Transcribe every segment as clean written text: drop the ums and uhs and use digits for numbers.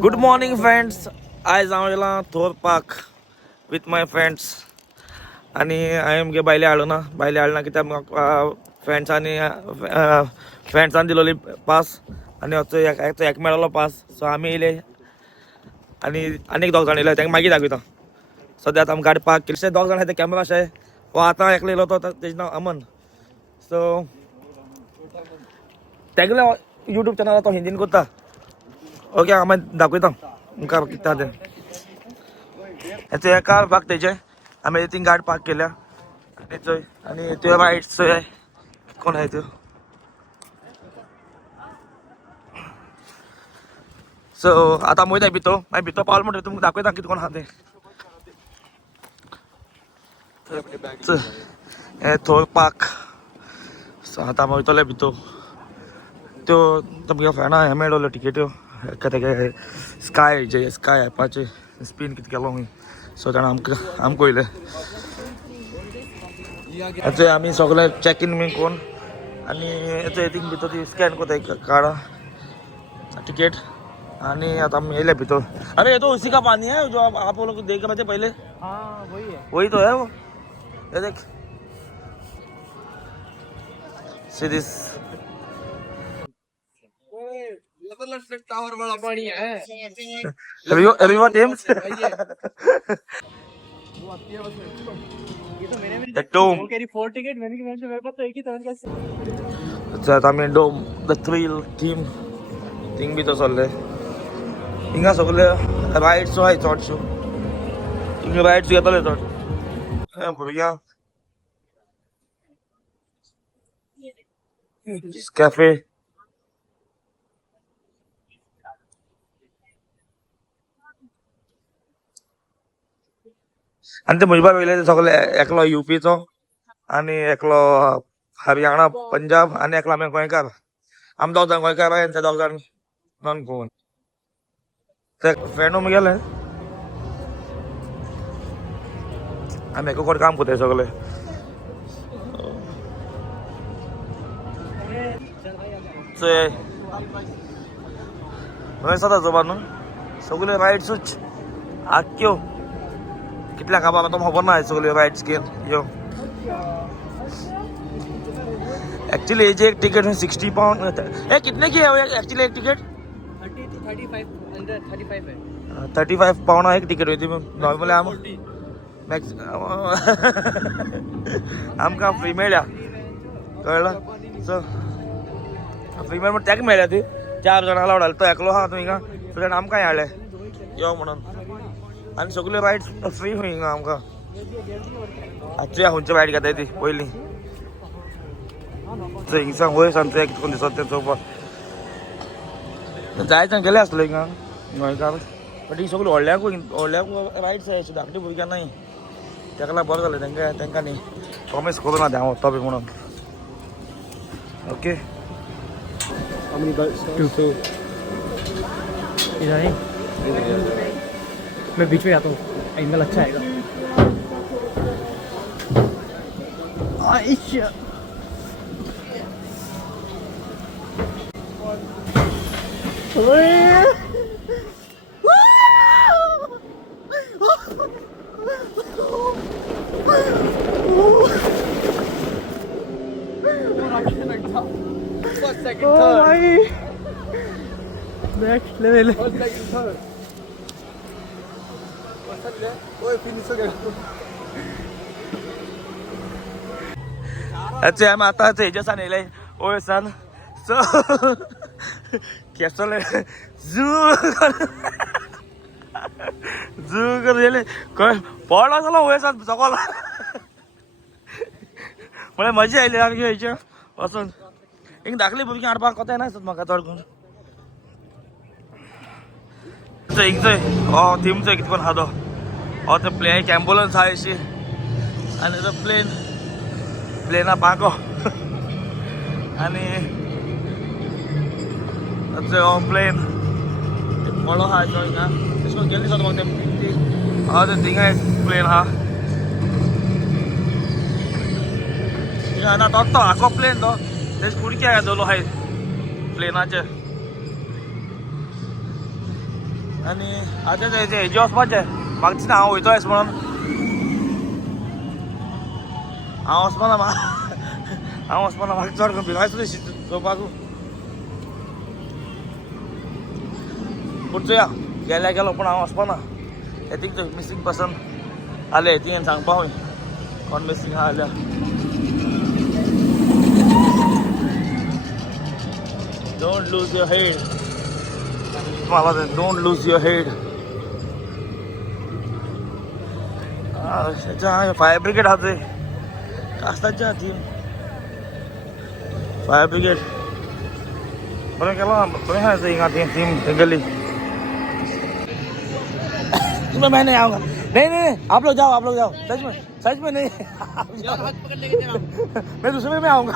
Good morning friends. आज आम्हाला थोर पार्क विथ माय फ्रेंड्स आणि आय एम गे बायले हाडलो ना कित्याक फ्रेंड्सांनी दिलोली पास आणि एक मेळ्ळो पास. सो आमी येयले आणि आनीक दोग जाण येयले तांकां मागीर दाखयता. सद्या आतां आमी गाडी पार्क केली. दोग जाण आहाय ते कॅमेरा अशे हो आतां एकलो येयलो तो तेजें नांव अमन. सो तेगेले यूट्यूब चॅनल तो हिंदीन करता. ओके आमी दाखयता मुखार कितें तें. हेचो एका भाग तेजे आमी थिंग गाडी पार्क केल्या आनी थंय आनी त्यो रायड्स थंय कोण आहाय त्यो. सो आतां वयता भितर मागीर भितर पावलो म्हणटकीर तुमकां दाखयता कितें कोण आहा तें. हें थोर पार्क. सो आतां आमी वयतले भितर. त्यो तुमगे फ्रेंडा हे मेळ्ळ्यो टिकेट्यो तेगे स्काय एपाचे स्पीन कितें केलो खंय. सो ताणें आमकां वयले हेचो आमी सगळे चॅक इन बी कोन्न आनी हेचो थिंग भितर ती स्कॅन कोत्ता काडा टिकेट आनी आतां आमी येयले भितर. अरे ये तो उसी का पानी है जो आप लोग देख रहे थे पहले. हाँ वही तो है वो. ये देख सी दिस टावर बड़ा पानी है. everyone names the dome. Carry 4 ticket मैंने मेरे पास तो एक ही था कैसे. अच्छा आता आमी डोम द थ्रिल थीम थिंग भी तो चल्ले हिंगा सगळे रायड्स आहाय चडश्यो. तुमी रायड्स घेतले चड भुरग्यां. कॅफे आनी ते म्हजे वयले सगळे एकलो युपीचो आनी एकलो हरियाणा पंजाब आनी एकलो आमी गोंयकार. आमी दोग जाण गोंयकार आनी ते दोग जाण नॉन गोवन. ते फ्रेंड गेले आमी एका कडेन काम करताय सगळे. खंय सदां जोबा न्हू सगळे रायड्सूच आख्यो कितल्या काबार तो खबर ना सगळे रायड्स घेवन यो. एक्चुअली हेजी एक टिकेट 60 पाउंड. ए कितने की है एक्चुअली एक टिकेट 35 पाउंड एक टिकेट होती. नॉर्मली आमकां फ्री मेळ्ळ्या कळ्ळें. सो फ्री मेळ ताका मेळ्ळ्या ती 4 जाणां अलावड आसले. तो एकलो आहा थंय हिंगा सो ताणें आमकांय हाडले यो म्हणून आनी सगळे रायड्स फ्री खंय हिंगा आमकां. आजच्या खंयची रायड घेताय ती पयलीं थंय हिंगसान वयर सान थंय कितें दिसता तें चोवपाक जायत गेले आसले हिंगा गोंयकार. बट ही सगळी व्हडल्याकूय रायड्स अशी धाकटी भुरग्यां नाय. ताका लागून बरें जालें तांकां न्ही प्रॉमीस करूं ना हांव वता बी म्हणून. ओके मैं बीच में आता हूँ. एंगल अच्छा आएगा. Next level. अच्छा आमी आतां हेजेसान येयले ओयसान. सो केसले झू करून येयले खंय पडलो जालो वयसान सकल. म्हळ्यार मजा आयली आमगे हेचे वचून. हिंग धाकली भुरगीं हाडपाक कोताय नासत म्हाका चड करून. हिंग चोय हो थीम चोय कितें कोन्न आहा तो हो ते प्ले एक एम्बुलन्स आहा अशी आनी तो प्लेना पाको आनी हो प्लेन व्हडलो आहा तो हिंगा तेश कोन गेल्ली दिसता म्हाका ते हय ते थिंगा एक प्लेन आहा हिंगा ना तो आको प्लेन तो तेश कुडक्या येदलो आहाय प्लेनाचे आनी आतां तेजे हेजे वचपाचें म्हाका दिसता हांव वयतो एस म्हणून हांव वचपाना म्हाका चड करून भिरायचो चोवपाक पूण चोया गेल्या गेलो पूण हांव वचपाना येतीक तो मिसींग पर्सन आले येती सांगपा हूंय कोण मिसींग आहा जाल्यार don't lose your head don't lose your head fire brigade आहा थंय कास्ताच्या थीम फायर ब्रिगेड बरें केलो बरें आहा हिंगा थीम गेली मैं नहीं आऊंगा नहीं आप लोग जाओ सच में नहीं मैं दूसरे में आऊंगा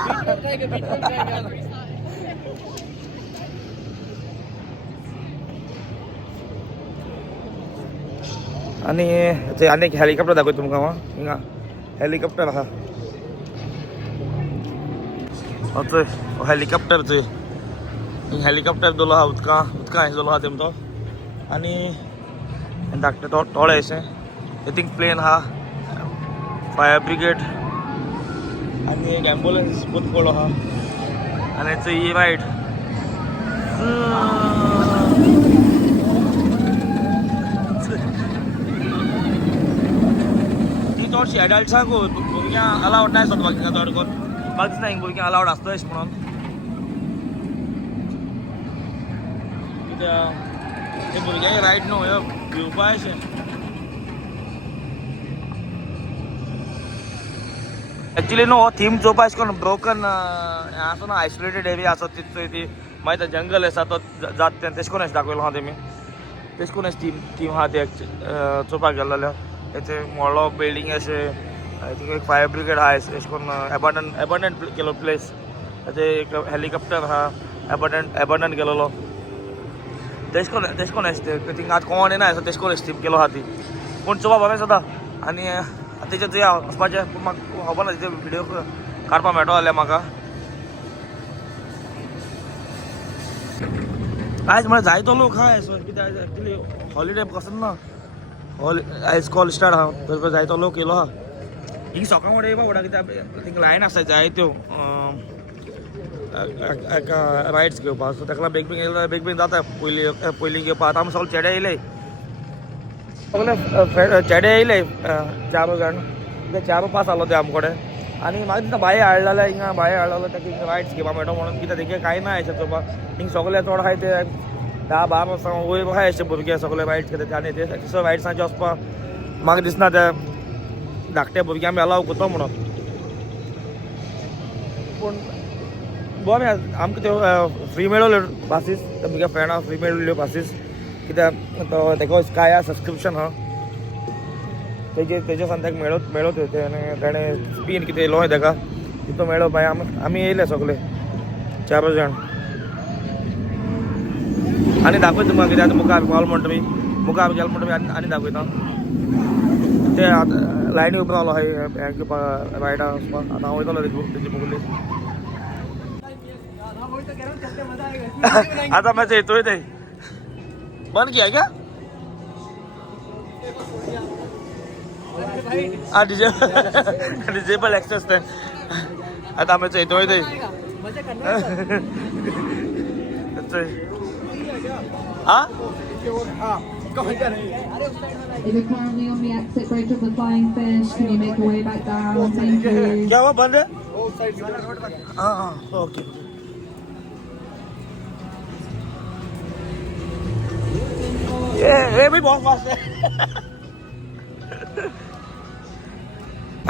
आणि ते अनेक हेलिकॉप्टर दाखवतो तुमका हिंगा हेलिकॉप्टर आहा चोय हेलिकॉप्टर चोय हेलिकॉप्टर दोलो आहा उदका दोलो आहा तेमचो आनी धाकटे तोळे अशें येतीक प्लेन आहा फायर ब्रिगेड आनी एक एम्बुलन्स खूब व्हडलो आहा आनी चोय ही रायड ती चडशी एडल्ट्सांक भुरग्यांक अलावड नाय सोदपाक हिंगा चड करून म्हाका दिसना हिंगा भुरग्यांक अलावड आसता अशें म्हणून कित्याक ते भुरग्यांक रायड न्हू ह्यो भिवपा अशें एक्चुली न्हू हो थीम चोवपा अशें करून ब्रोकन हें आसा ना आयसोलेटेड एरिया आसा चोय ती मागीर तो जंगल आसा तो जात तें तेश कोन अशें दाखयलो आहा तेमी तेश कोन अशें थीम आहा ते चोवपाक गेलो जाल्यार तेचे व्हडलो बिल्डींग अशें थिंगा एक फायर ब्रिगेड आहा अशें करून एबंडंट केलो प्लेस तेजे एक हेलिकॉप्टर आहा एबंडंट केलेलो तेश कोन अशें ते थिंगा आतां कोण येना तेश कोन अशें थीम केलो आहा ती पूण चोवपा बरें जाता आनी तेजे थंय वचपाचें पूण म्हाका खबर ना तेजे व्हिडियो काडपा मेळटो जाल्यार म्हाका आयज म्हळ्यार जायतो लोक आहा कित्याक एक्चुली हॉलिडे कसो ना आयज कॉलेज स्टार्ट आहा थंय जायतो लोक येयलो आहा हिंग सकाळ फुडें येवपा पडटा कित्याक थिंगा लायन आसता जायत्यो रायड्स घेवपाक सो ताका लागून बेग बेगीन जाता पयलीं घेवपाक आतां आमी सगळे चेडे येयले सगळे चेडे येयले 4 जाण ते 4 पास जालो ते आमचे कडेन आनी म्हाका दिसता भायर हाडलें जाल्यार हिंगा भायर हाडलो जाल्यार ताका हिंगा रायड्स घेवपा मेळटो म्हणून कित्याक तेगे कांय ना अशें चोवपाक हिंग सगळे चड आहाय ते 10-12 वर्सां वयर आहाय अशे भुरगे सगळे रायड्स घेता आनी ते रायड्सांचे वचपाक म्हाका दिसना ते धाकटे भुरगे आमी अलाव करता म्हणून पूण बरें आमकां त्यो फ्री मेळ्ळ्यो बासीस म्हज्या फ्रेंडाक फ्री मेळ्ळ्यो बासीस कित्याक तेका स्काया सबस्क्रिप्शन आहा तेजे सान ताका मेळ्ळो ते आनी ताणें स्पीन कितें येयलो ताका तितून मेळ्ळो बाय आमी येयले सगळे 4 जाण आनी दाखयता तुमकां कित्याक आतां मुखार पावलो म्हणटा तुमी मुखार गेलो म्हणटा तुमी आनी दाखयता ते लायनी उबो रावलो हाय हें घेवपाक रायडाक वचपाक आतां हांव वयतलो तेजे मुगली आता मैं येतोय ते बंद किया क्या डिजेबल एक्सेस ते आता मैं येतोय ते हाँ If you're currently on the exit bridge of the Flying Fish, can you make your way back down? Thank you. क्या हुआ बंद है? हाँ हाँ ओके ये भी बहुत फास्ट है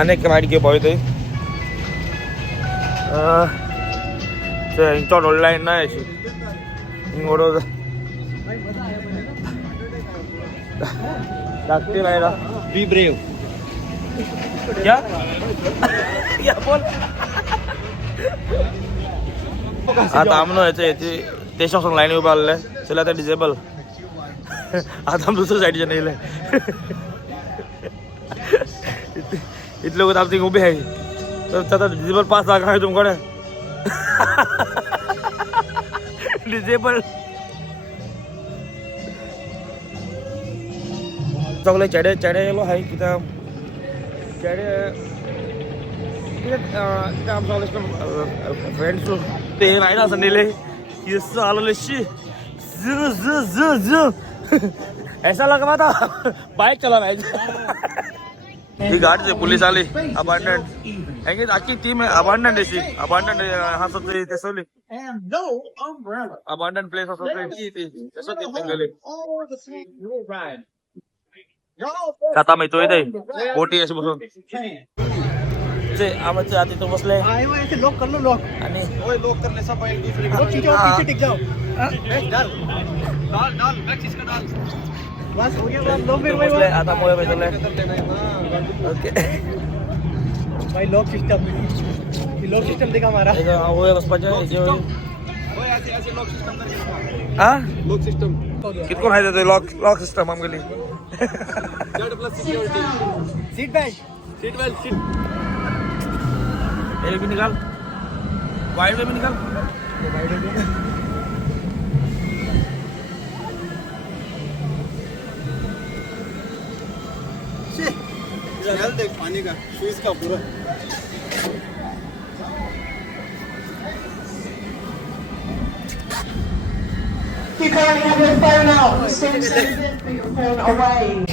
अनेक राइड के पळय थंय ते चड व्हडली लायन ना अशी हिंग धाकटी रायड बी ब्रेव क्या क्या बोल आता आमनो याचे तेशा लायनी उबे आसले चल आता डिजेबल आता आम दुसऱ्या साईडच्या नेले इथले लोक आमचे उभे आहे तर त्याचा डिझेबल पास जागा आहे तुमकडे डिझेबल सगळे चेडे चेडे येलो आहे कित्याक चेडे कित्याक आमचो फ्रेंड्स ते रायडा आसा नेले किस आलेले शी ज ज ज ज ऐसा लगा था बाइक चला ही गाड़ी से पुलिस आली अबांडंट है आखी टीम है अबांडंट अशी अबांडंट हा सगळे ते सगळे अबांडंट प्लेस असं तसं ते गेले आता मी तो इथे बोटी अशी बसून ते आमचे आधी तो बसले लॉक कर लो लॉक आणि लॉक करने सब एक दूसरे को पीछे टिक जाओ डाल डाल डाल बैक इसका डाल बस हो गया बस लॉक बसले आता मोबाईल भेटले ओके भाई लॉक सिस्टम देखा हमारा वो बस पाजे जो ओए ऐसे ऐसे लॉक सिस्टम करके हां लॉक सिस्टम कितकोन आहे ते लॉक सिस्टम आमगली Z plus security seat belt seat ये भी निकाल वाइड में भी निकाल स्मेल देख पानी का शूज का पूरा Keep holding your phone out. As soon as you put your phone away.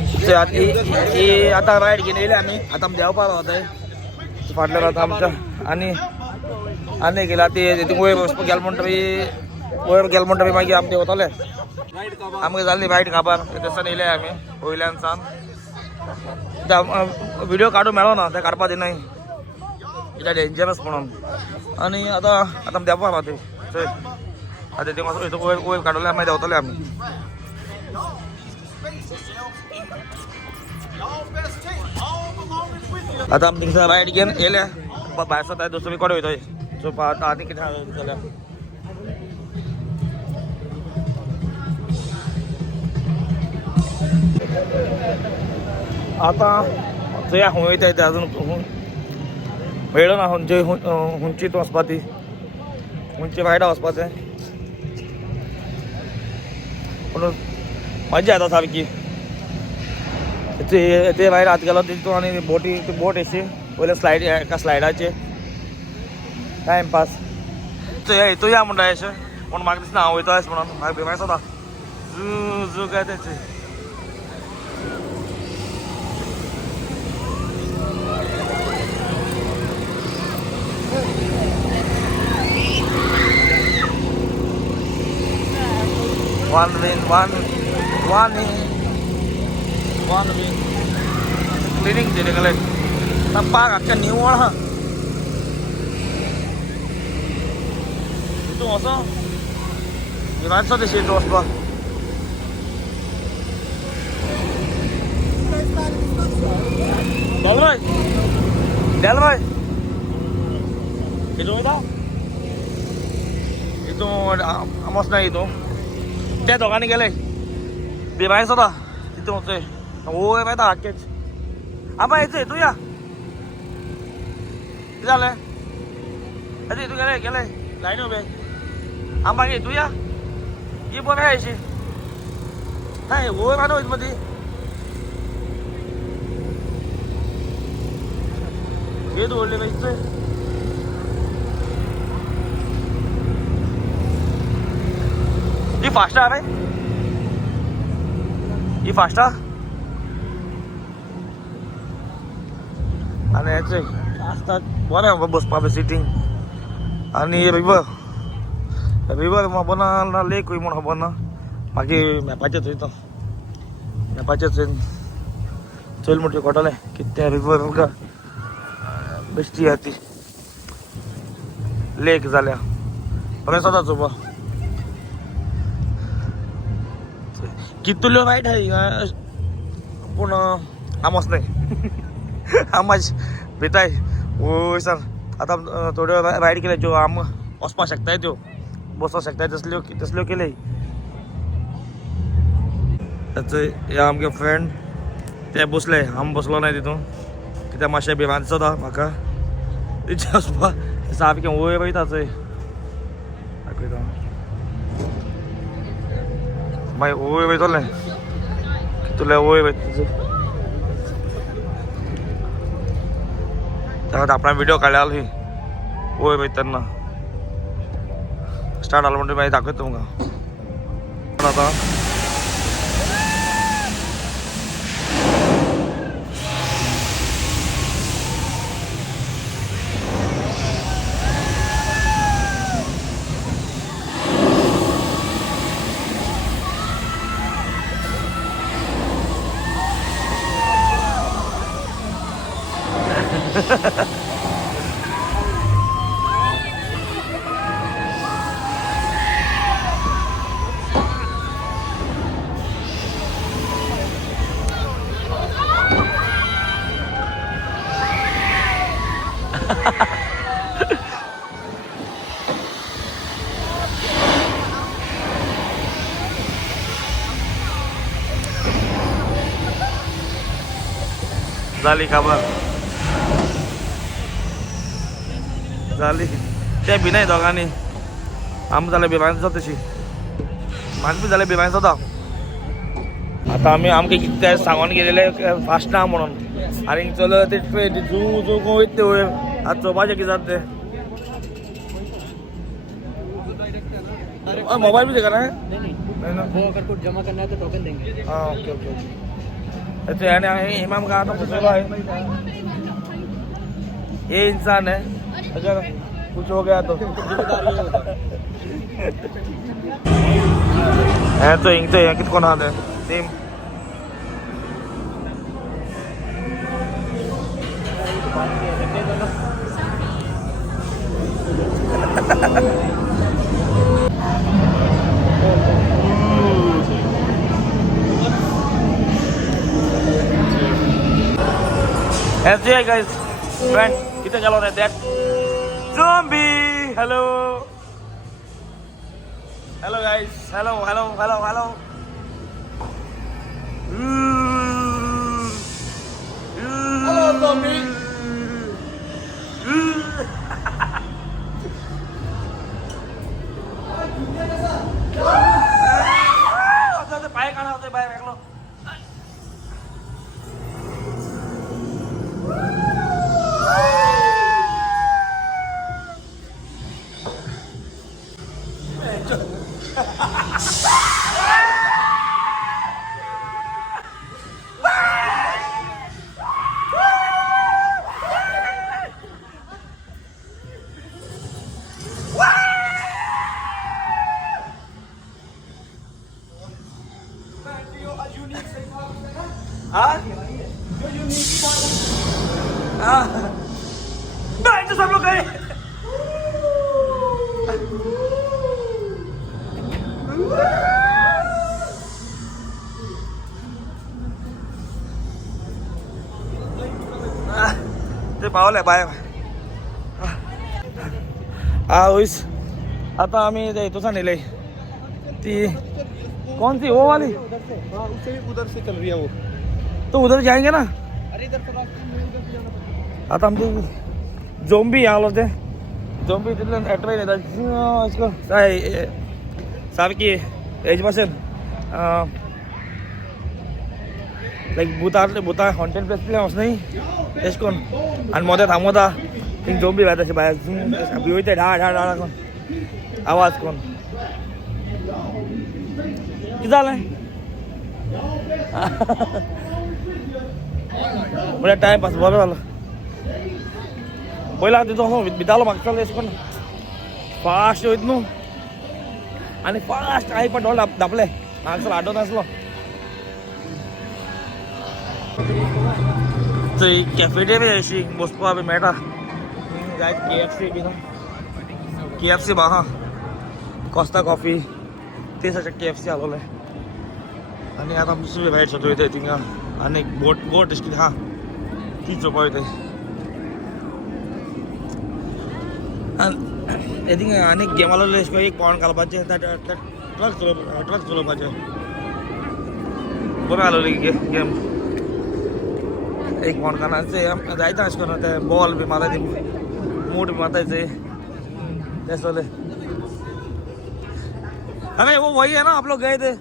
हे आता राईड घेऊन येईल आम्ही आता आम्ही देव पार होत आहे फाटलं राहतं आमच्या आणि गेला ते वयर गेल म्हणटा बी मागीर आमचे वतले आमगे जाल्ली राईड काबार तसं नेले आम्ही वयल्यान सान व्हिडिओ काडूं मेळो ना ते काडपा दिनाय कित्याक डेंजरस म्हणून आणि आता देवपाक रावता थंय आता ते मातसो वयर काडले मागीर देंवतले आमी आता आमी थिंगसर रायड घेवन येयले भायर सरता दुसरी कडेन वयतोय सो आनी कितें जाल्यार आता थंय हूं वयताय ते अजून मेळ्ळो ना खंयचे हुंचीत वचपा ती हुंची रायडा वचपाचें पूण मजा येता सारकी ते भायर हात गेलो तितून आनी बोट अशी वयले स्लायड एका स्लायडाचेर टायम पास हितू या म्हणटा अशें पूण म्हाका दिसना हांव वयता अशें म्हणून म्हाका भिरांत जाता झू काय तेचें one win cleaning jadi kalian tanpa akan niwal ha itu masa gimana di situ apa Delroy itu amos na itu त्या दोघांनी गेले बिमायच होता तिथून होते ओय माहिती हाकेच आबा यायचंय तू या झालंय अरे तू गेले लाईन उभे आंबा घे तू या ये बघ यायची नाही ओय मानव मध्ये हे ओढले पाहिजे ही फास्ट आहे ही फास्ट आणि याचे असतात बरं बसपा सिटींग आणि रिवर बना लेक म्हण हब ना मागे मॅपाचेच वयता मॅपाचेच चल म्हणटे कळटलें कितें रिवर आमकां बेश्टी ती लेक जाल्या बरें सदां चोवपा कितल्यो रायड आहाय पूण आमोच न्हय आमाच भिताय वय सांग आतां थोड्यो रायड केल्या ज्यो आम वचपाक शकताय त्यो बसपाक शकताय तसल्यो केले त्याचं हे आमगे फ्रेंड ते बसले आम बसलो नाही तितून कित्याक मातशें भिरांत जाता म्हाका तेच्या वचपा सारकें वयर वयता थंय दाखयता मागीर वयर वयतलें कितले वयर वयता त्यात आपणा व्हिडिओ काडल्यालो वयर वयतना स्टार्ट जालो म्हणटकीर मागीर दाखयता तुमकां आतां झाली खबर झाली ते बी नाही दोघांनी आम जाल्यार भिरांत जाता तशी म्हाका बी जाल्यार भिरांत जाता आतां आमी आमकां कितें सांगून गेलेले फास्ट ना म्हणून आनी चलो ते ट्रेन झू झू वयता वयर आतां चोवपाचें कितें जाता तें मोबाइल भी देखा ना है वो अगर कुछ जमा करना है तो टोकन देंगे। हाँ ओके ओके अच्छा यानी इमाम का तो फंसा है ये इंसान है अगर कुछ हो गया तो है तो इंगते हैं कितने हाथ है टीम ऐसे है गाइस फ्रेंड कितने चलो रहे that zombie hello hello guys hello hello hello hello Hello zombie। पाय काढा होते बाय वेगळं बैठ सब लोग गए ते पावले बाय आता आम्ही इथं नेले ती कौन सी वो वाली हाँ उससे भी उधर से चल रही है वो। तो उधर जाएंगे ना अरे इधर से रास्ते में उधर से जाना पड़ता आता आमचे झोंबी आलो होते झोंबी तिथलं ट्रेन येतात काय सारखी हेजपासून लाईक भूता हॉन्टेड प्लेस प्लेस नाही तेच कोण आणि मध्ये थांबवता थिंग झोंबी राहत असे बाहेर भिवते ढा ढा ढा कोण आवाज कोण किती झालंय म्हणजे टाइमपास बरं झालं पहिला तिथं हो भितालो मागचा वेळेस पण फास्ट होत न्हू आणि फास्ट आई पण ढोल दापले मागचा आठवत असलो थंय कॅफेटेरिया अशी बसपा बी मेळटा जाय KFC बी ना KFC बा हा कोस्ता कॉफी ते सगळं KFC आलोले आणि आता दुसरी भायर सो येते थिंगा आनी बोट कितें हा ती चोवपा वयता आनी थिंगा आनी गेमालो एक पॉयंट घालपाचें ट्रक चलोवपाचें बरं आलो गेम एक फोन करण्याचे जायचं अशें करून ते बॉल बी मारता मूट बी मारतायचे ते सोले अरे वो वही है ना आप लोग गए थे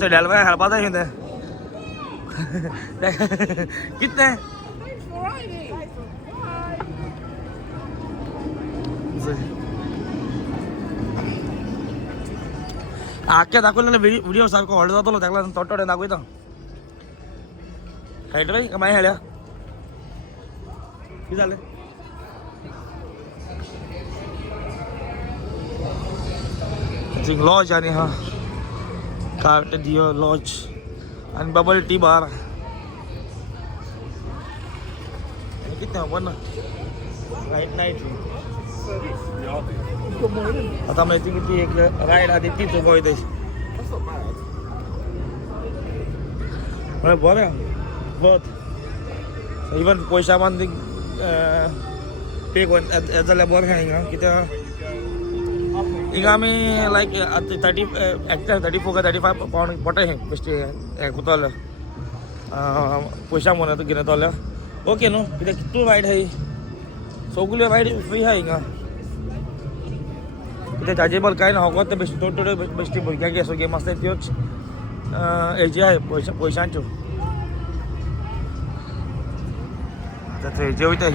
तो डेलवा हड़पाता ही थे कितने आख्या दाखवलं व्हिडिओ सारखं हॉल्ड जातो त्याला तोटोडे दाखवतो हायट रे माय हेळ्या किती झाले लॉज आणि हा कार्ट दियो लॉज आणि बबल टी बार किती पण राईट नाईट आता माहिती किती एक राईड आधी ती चुका होते बरं बहुत इवन पैसा बांध पे जाल्यार बरें आहा हिंगा कित्याक हिंगा आमी लायक 34 का 35 पावंड पडटा हें बेश्टे हें कुतोले पयशा म्हणून घेवन येतोले ओके न्हू कित्याक कितू रायड आहाय सगल्यो रायड फ्री आहा हिंगा कित्याक चार्जेबल कांय ना होकोत बेश्टे थोड्यो बेश्टी भुरग्यांक असो गेम आसता त्योच हेजी आहाय पयशांच्यो हेजे वयता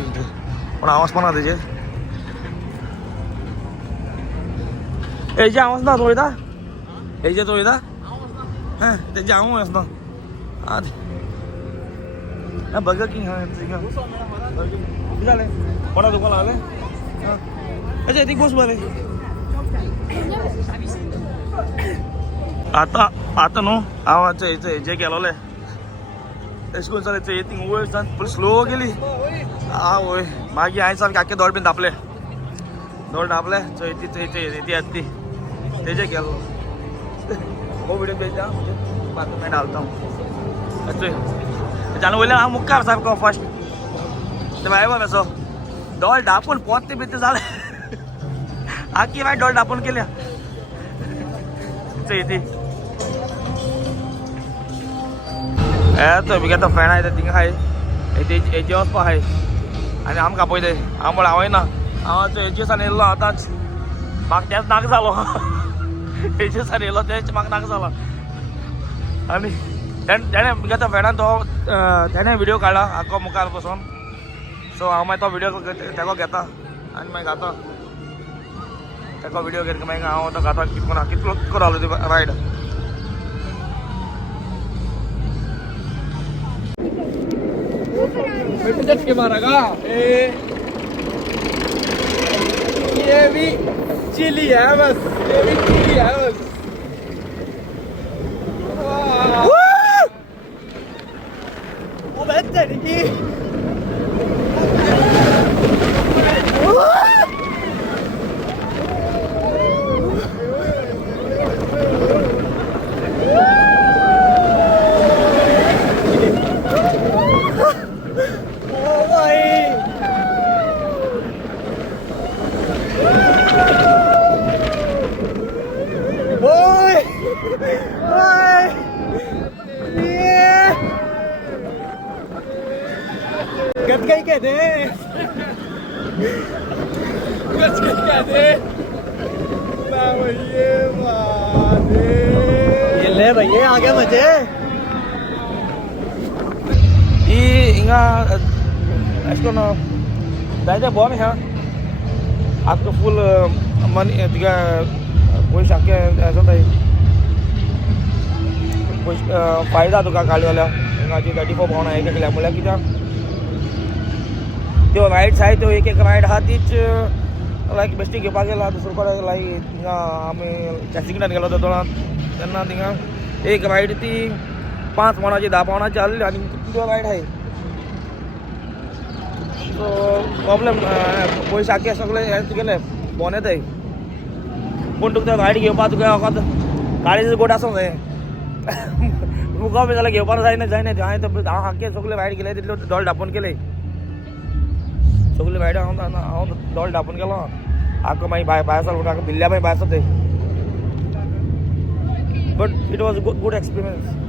पूण हांव वचपाना तेजे हेजे हांव वचना तूं वयता हेजे तूं वयता तेजे हांव वचना बर्गर किंग कितें जालें कोणा तुका लागलें अच्छा ती बस बरें आतां न्हू हांव हेजे गेलोलें अशें करून चलत थिंग वयर सावन फूल स्लो गेली आवय मागीर हांवें सारकें आख्खें दोळ बीन धापलें चयती येता ती तेजे गेलो हो व्हिडिओ पळयता बातमी मेळटा घालता चोय जाल्यार वयल्यान हांव मुखार सारको फस्ट ते भायर असो दोळ धापून पोत्ते बित्ते जालें आख्खी मागीर दोळ धापून केल्या चयती तो बिगेता फ्रेंड आहाय थिंगा आहाय हेजे वचपा आहाय आनी आमकां पळय हांव म्हळ्यार हांवय ना हांव हेजे सान येयल्लो आतांच म्हाका तेंच नाका जालो हेजे सान येयलो तेच म्हाका नाका जालो आनी तेणें बिगेता फ्रेंडान तो तेणें व्हिडिओ काडला आख्खो मुखार बसून सो हांव मागीर तो व्हिडिओ तेका घेता आनी मागीर घाता तेका व्हिडिओ घेतलो मागीर हांव तो घाता कितलो करू ती रायड के मारेगा ये भी चिली है बस ये भी चिली है बस वो बेहतर है कि गई कहते ये ले भैया आगे मजे हिंगा अशें करून जायते बरें आहा आतां फूल मनी तुका पयशे आख्खे जाताय फायदा तुका गाडीवाल्या हिंगाची 34 पावंड एक एकल्या म्हळ्यार कित्याक त्यो रायड्स आहाय त्यो एक रायड आहा तीच लायक बेश्टी घेवपाक गेला दुसरे कडेन लायक थिंगा आमी कॅसिंगटान गेलो तेन्ना थिंगा एक रायड ती 5 पावंडाची 10 पावंडाची आहली आनी त्यो रायड आहाय सो प्रॉब्लेम पयशे आख्खे सगळे हे तुगेले भोंवन येताय पूण तुका त्यो रायड घेवपाक तुका फकत गाडयेचो गोट आसूंक जाय मुखार बी जाल्यार घेवपाक जायना हांव आख्खे सगळे रायड केले तितल्यो दोळ धापून केले सगळे रायड हांव दोळ धापून गेलो आख्खो मागीर भायर सर बिल्ल्या मागीर भायर सरता but it was a good experience.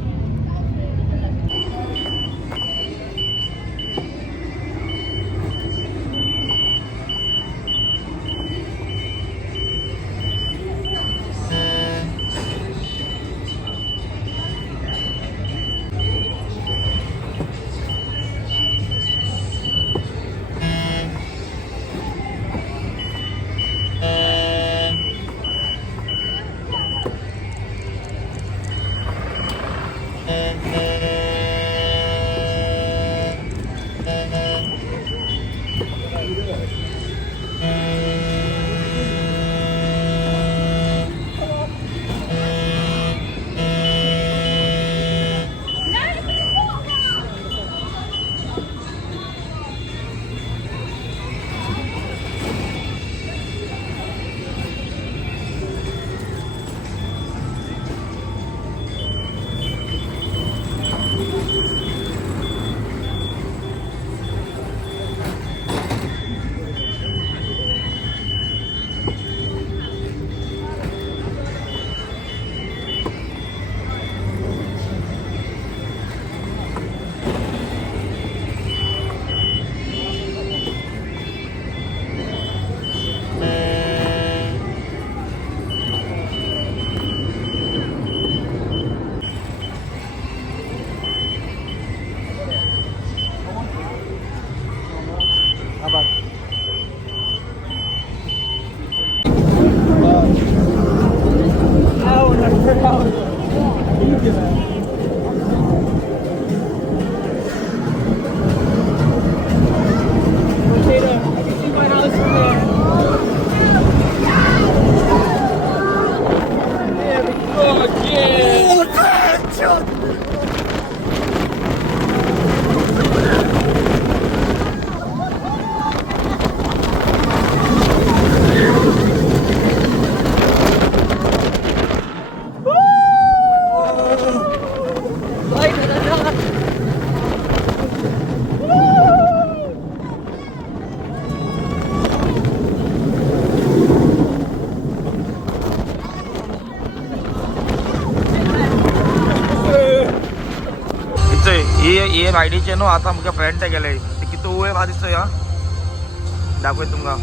ये रायडीचे नो आता मुख्य फ्रेंड ते गेले ते किती उभे बा दिसतोय हा दाखवत तुमका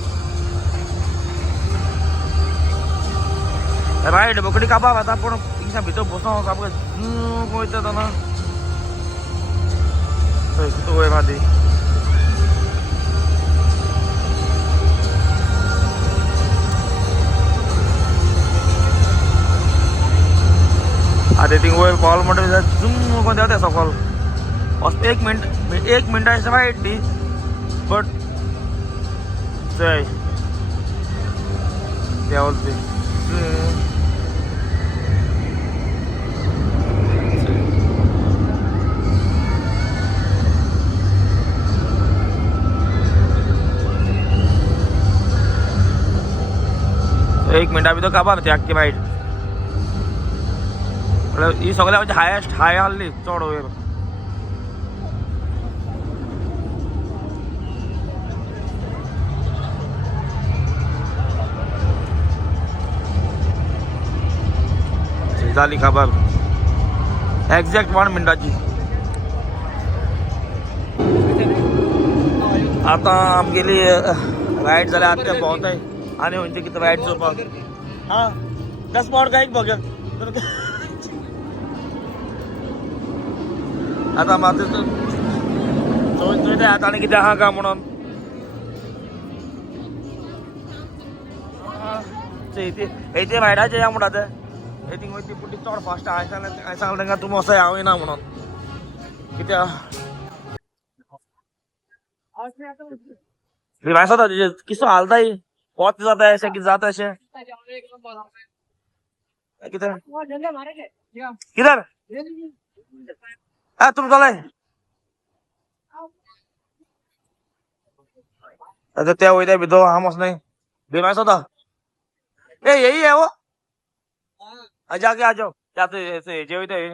राईड बोकडी कापा आता पण इंग्लिश भितर बसो कापा कोयता ना किती उभे बा दी आता थिंग वर कॉल म्हणतो झूम कोण द्या त्याचा कॉल एक मिनिटाची राईट ती बट जय त्या बोलते एक मिनिटा भितर कापा ती आख्खी राईड ही सगळ्या हायेस्ट हाय आल्ली चड वयर झाली खबर एक्झॅक्ट 1 मिनिटाची आता आमगेली राईड जाल्यार आतां पावताय आनी खंयचे कितें राईड चोवपाक हा 10 स्पॉट काय बघा आता मात्र चोय आता आनी कितें आहा काय म्हणून हेचे रायडाचे या म्हणटा ते थिंग वयती पूण ती चड फास्ट हांवें सांगलें तांकां तुमी असो हांव ना म्हणून कित्याक रिवायस जाता तेजे किसो हालता पोत जाता अशें कितें जाता अशें कितें कितें तुम चलय आता त्या वयता भितर हांव वचनाय रिवायस जाता यही है वो जाके आ जाओ जाते ऐसे जे होते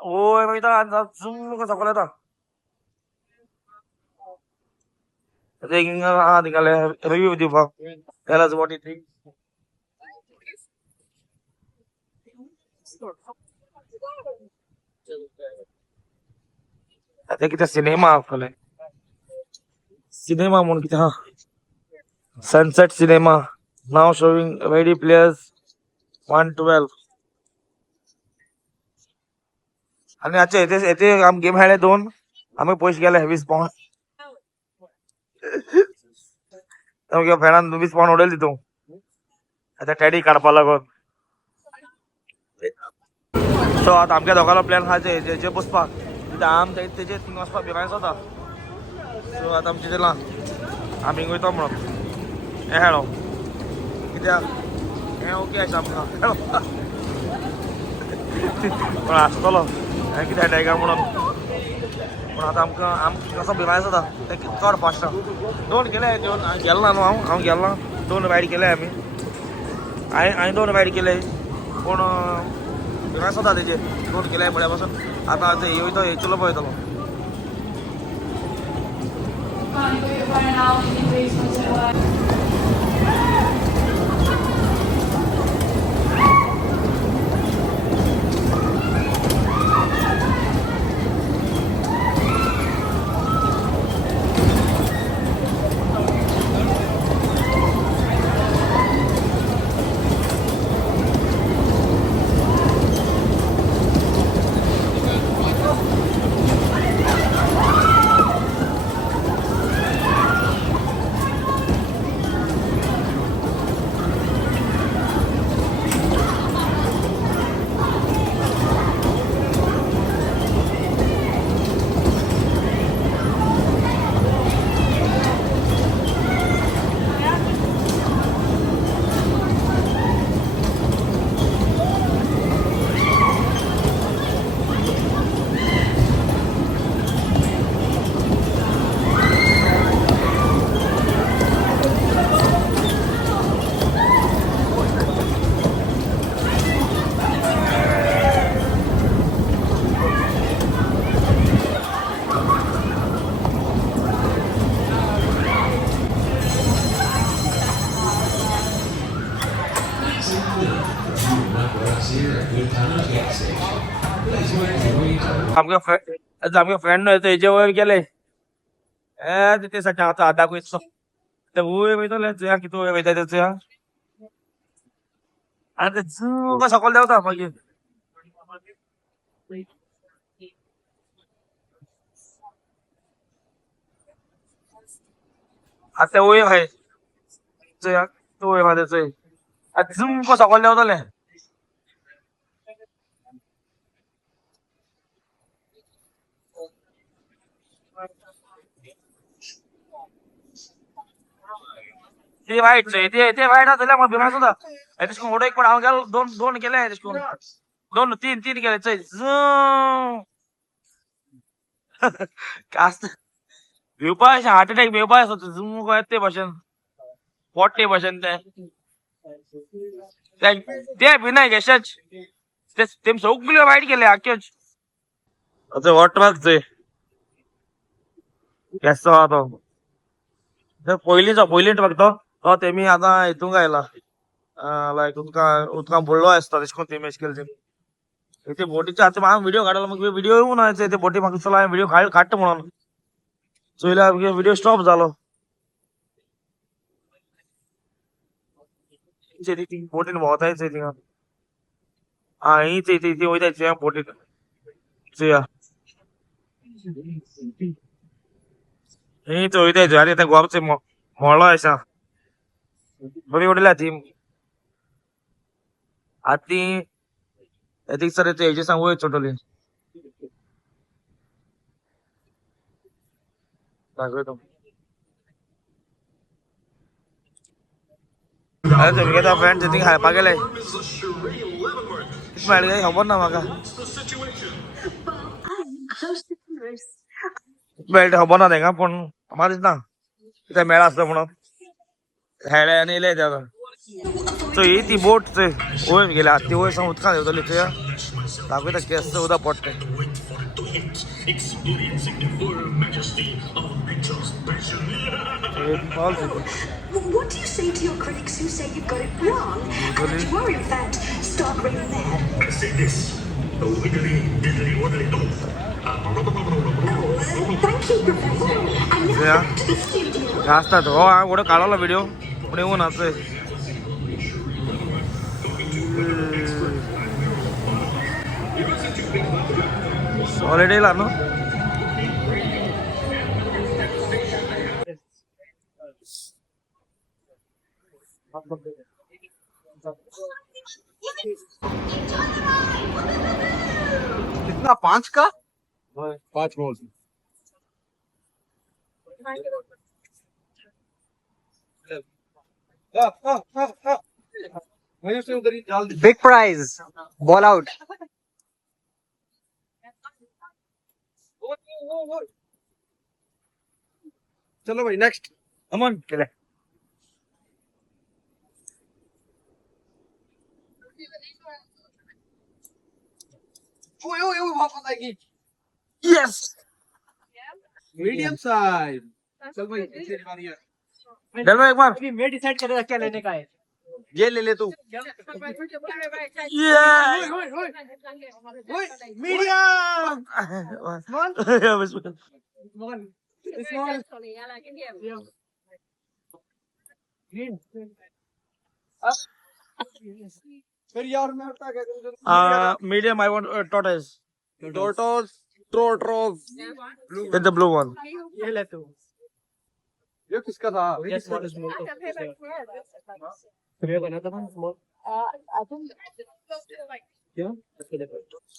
वो मैं तो जूम को सकले था देखेंगे हाँ निकाले रिव्यू दी फा tell us what you think आता किती सिनेमा आपले सिनेमा म्हणून किती हा सनसेट सिनेमा नाव शोविंग रेडी प्लेयर्स 112 आणि अच्छा येते येते आम गेम खेळले 2 आम्ही पैसे गेले 20 पाऊंड तर फ्रेंडान 20 पाऊंड उडेल तिथून आता टॅडी काढपा लागून सो आता आमच्या दोघांना प्लॅन हा जे बसपाक तिथे आमच्या तेजे 3 वाजता भिरायचं होता सो आता आमच्या तिला आम्ही वयतो म्हणून हे हेळो कित्याक हे ओके आसा आमकां पण आसतलो हे कित्याक टायगर म्हणून पण आता आमकां कसो भिरायचो जाता ते चड फास्ट 2 केले गेलो ना न्हू हांव गेलो 2 रायड केले आमी हांवें 2 रायड केले पूण भिरायचो जाता तेजे 2 केले बऱ्या पासून आता ते येयतो हेचलो पळयतलो आमगे फ्रेंड हेजे वयर गेले ते आता दाखयतो ते वयर वयतले चोया कितू वयर वयता ते चोया आनी ते झूक सकयल देंवता मागीर आतां ते वयर आहाय चोया तूं वयर आहा ते चोय आतां झूक सकयल देंवतले ते वाईट ते वाईट जाल्यार म्हाका भिरांत जाता तेश कोन उडयक पण हांव गेलो 2 केले तेश कोन 2 3 केले चोय कास्त भिवपा अशें हार्ट अटॅक भिवपा असो झूम गोंयात ते भाशेन पोट्टे भाशेन ते भिनाय गेशच तेम सगल्यो वायट केले आख्योच आता वॉटराक चोय केसो आहा तो पयलीं ट्रक तो तेमी आतां हितूंक आयला लायक उदकां बुडलो आसता तेश कोन तेमी अशें केलें ते बोटीचे आतां हांव व्हिडिओ काडलो म्हाका व्हिडिओ येवं ना ते बोटी म्हाका दिसलो हांवें व्हिडिओ काडटा म्हणून चोयल्यार व्हिडिओ स्टॉप जालो बोटीन भोंवताय थिंगा ही ती वयताय चोया बोटीन चोया ही वयताय आरे ते गोबचे मोळो आसा बरी उडयल्या ती आतां ती येतीक सर हेजे सांग वयर चोटली दाखयतो अरे तुमगे फ्रेंड तिथींग खावपा गेले मेळ्ळे खबर ना म्हाका मेळटा खबर ना तेंका पूण म्हाका दिसना कितें मेळ्ळा आसता म्हणून हेळे आनी येयले ते आतां सो ही ती बोट चोय वयर गेल्या ती वयर सावन उदकां देंवतली चोया दाखयता केस उदक पडटा What do you say to your critics who say you've got it wrong? And that you are, in fact, start reading that. Say this. Oh, diddly, diddly, waddly, do. Thank you, Professor. And now Yeah. back to the studio. जास्त हो कुठं काढवला video पुढे येऊन असतोय holiday ला ना कितना 5 का 5 रोज बिग प्राइज बॉल आउट चलो भाई नेक्स्ट अमन केले वापस आएगी यस मीडियम साइज चल भाई तेरी बारी है डल एक बार मैं डिसाइड करेगा क्या लेने का है ये ले ले तू मीडियम फिर यार मैं हटा क्या करूं मीडियम आई वांट टॉर्टोइज टोटोस ट्रोट्रोस गेट द ब्लू वन ये ले तू ये किसका था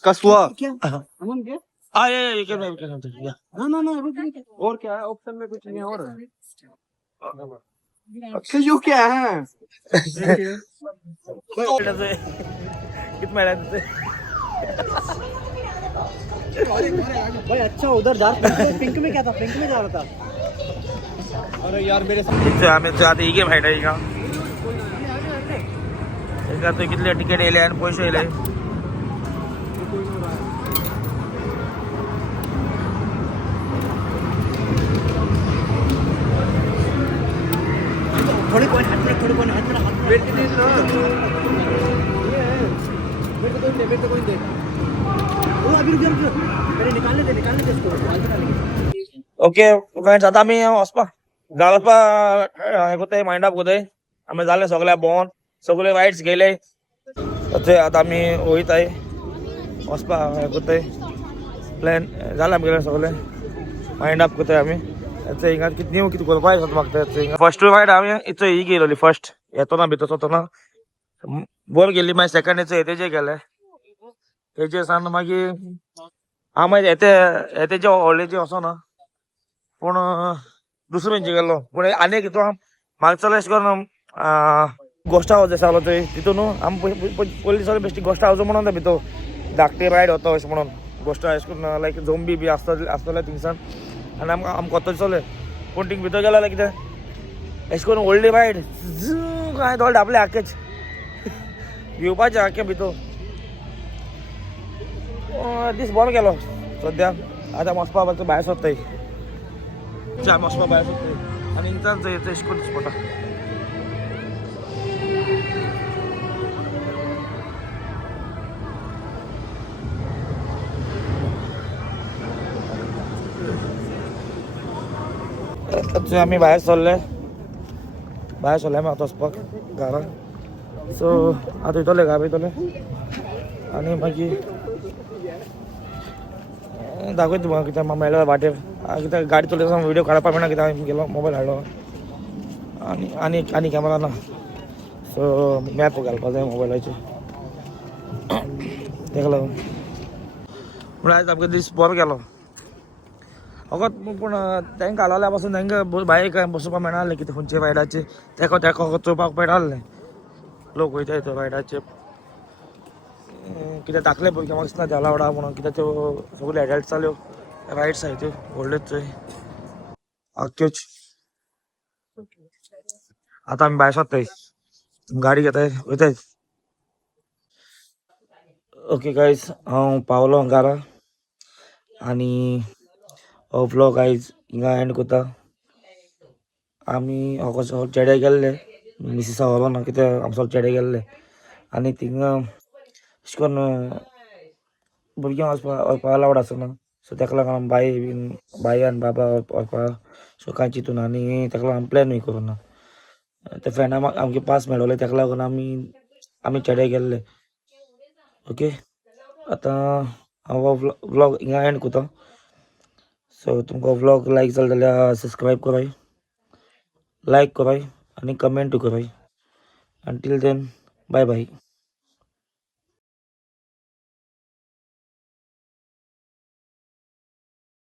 कसवा अमन क्या ये कैन ना रुक और क्या है ऑप्शन में कुछ नहीं और अच्छा यो क्या है कितना है भाई अच्छा उधर जा पिंक में क्या था पिंक में जा रहा था अरे यार मेरे इथे आम्ही आता ही गेम आहे का एका तो कितले तिकीट येले आणि पैसे येले थोड़ी पॉइंट वेट मेरे को दे वो अभी रुक जा मेरे निकालने दे इसको ओके फ्रेंड्स आता आम्ही वचपा जाळपा हे कोते माइंड अप कोते आम्ही झाले सगळ्या बोन सगळे राइड्स गेले ते आता आम्ही वयत आहे वचपा हे कोते प्लॅन झाला आम्ही गेले सगळे माइंड अप कोते आम्ही याचं हिंगा किती किती करपा येतात मागता फर्स्ट राइड आम्ही इथं ही गेलोली फर्स्ट येतो ना भितर होतो ना बोर गेली मागीर सेकंड याचं येतेचे गेले तेजे सान मागीर हांव मागीर येतेचे हॉलिडेचे वचो ना पूण दुसरे खंयचे गेलो पूण आनी एक म्हाका चलो अशें करून गोस्ट हावस आसा जालो थंय तितून आमी पयलीं सगळें बेश्टी गोस्ट हावस म्हणून भितर धाकटे रायड वता अशें म्हणून गोस्ट अशें करून लायक झोंबी बी आसतले थिंगसान आनी आमकां कोतो चले पूण थिंग भितर गेलो जाल्यार कितें अशें करून व्हडली रायड काय दोळ धापले आख्खेच भिवपाचें आख्खें भितर दीस बरो गेलो सद्या आतां वचपा भायर सरताय च्या वचपा भायर सरताय आनी इंसान थंय अशें करून दिसपडटा आमी भायर सरले आमी आतां वचपाक घरा सो आतां वयतले घरा वयतले आनी मागीर दाखयता तुमकां कितें म्हाका मेळ्ळें वाटेर कित्याक गाडी चलयता व्हिडिओ काडपाक मेळना कित्याक हांवें गेलो मोबायल हाडलो आनी कॅमेरा ना सो मॅप घालपाक जाय मोबायलाचेर ताका लागून म्हळ्यार आयज आमकां दीस बरो गेलो फकत पूण तांकां हालल्या पासून तांकां भायर काय बसोवपाक मेळनासलें कितें खंयचे रायडाचेर तेका चोवपाक मेळटालें लोक वयताय थंय रायडाचेर कितें दाखले पळय म्हाका दिसना त्या लावडा म्हणून कित्याक त्यो सगळ्यो एडल्ट जाल्यो रायड्स आहाय त्यो व्हडल्योच थंय आख्योच आतां आमी भायर सरताय गाडी घेताय वयताय ओके गायज हांव पावलो घरा आनी हो व्लॉग आयज हिंगा एंड कोता आमी चेड्या गेल्ले मिसिसा व्हरो ना कित्याक आमचो चेडे गेल्ले आनी थिंगा अशें करून भुरग्यांक वचपा लावड आसना. सो ताका लागून बाई आनी बाबा वचपा सो कांय चिंतूना आनी ताका लागून प्लॅनूय करूना. त्या फ्रेंडाक आमगे पास मेळ्ळोले ताका लागून आमी चेडे गेल्ले. ओके, आतां हांव हो व्लॉग हिंगा एंड कोता. सो तुमकां व्लॉग लायक जालो जाल्यार सबस्क्रायब कराय, लायक कराय आनी कमेंटूय कराय. Until then bye bye.